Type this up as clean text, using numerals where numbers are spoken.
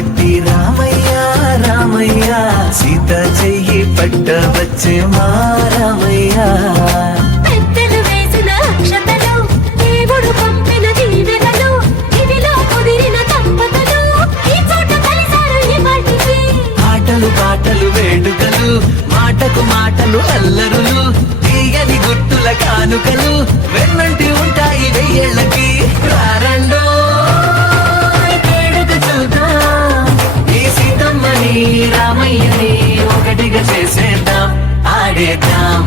పట్టి రామయ్య రామయ్య, సీత చెయ్యి పట్ట వచ్చే మా రామయ్య. పెద్దలు వేసిన అక్షతలు, దేవుడు పంపిన దీవెనలు, ఇవిలో కుదిరిన దంపతులు ఈ చోట కలిసారు ఈ పాటికి. ఆటలు పాటలు వేడుకలు, మాటకు మాటలు అల్లరులు, తీయని గుర్తుల కానుకలు వెన్నంటి ఉంటాయి వెయ్యేళ్ళకి. రారండో వేడుక చూద్దాం, ఈ సీతమ్మని రామయ్యని ఒకటిగా చేసేద్దాం, ఆడేద్దాం.